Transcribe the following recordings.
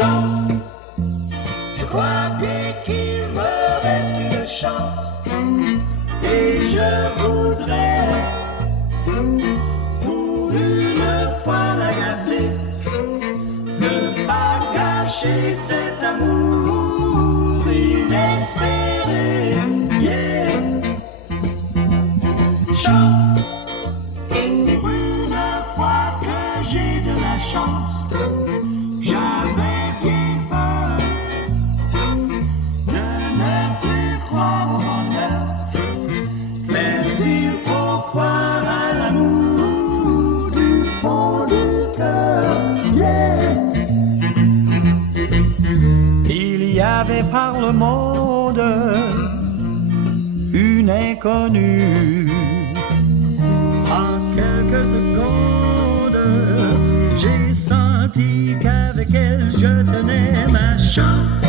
chance. Je crois bien qu'il me reste une chance. Et je voudrais pour une fois la garder, ne pas gâcher cet amour inespéré. Yeah. Chance, pour une fois que j'ai de la chance. J'avais bien peur de ne plus croire au bonheur, mais il faut croire à l'amour du fond du cœur. Yeah. Il y avait par le monde une inconnue. En quelques secondes, j'ai senti qu'avec elle je tenais ma chance.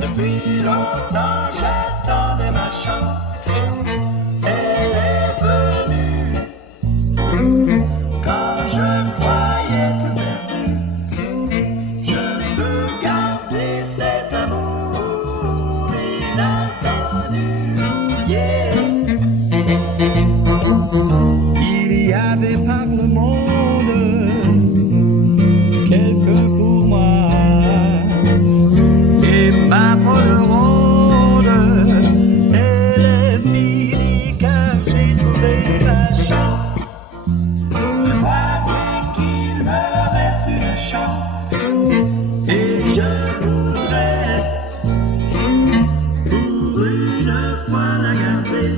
Depuis longtemps j'attendais ma chance. Elle est venue quand je croyais tout perdu. Je veux garder cet amour inattendu. Yeah. Il y avait par le monde quelqu'un pour moi, et ma folle ronde, elle est finie car j'ai trouvé ma chance. Je crois bien qu'il me reste une chance, et je voudrais pour une fois la garder,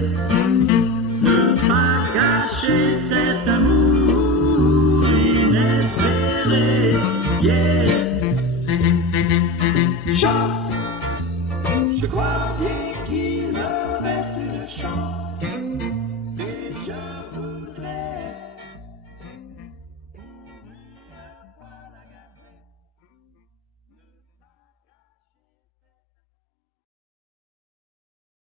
ne pas gâcher cet amour inespéré. Yeah. Chance, je crois bien qu'il me reste une chance.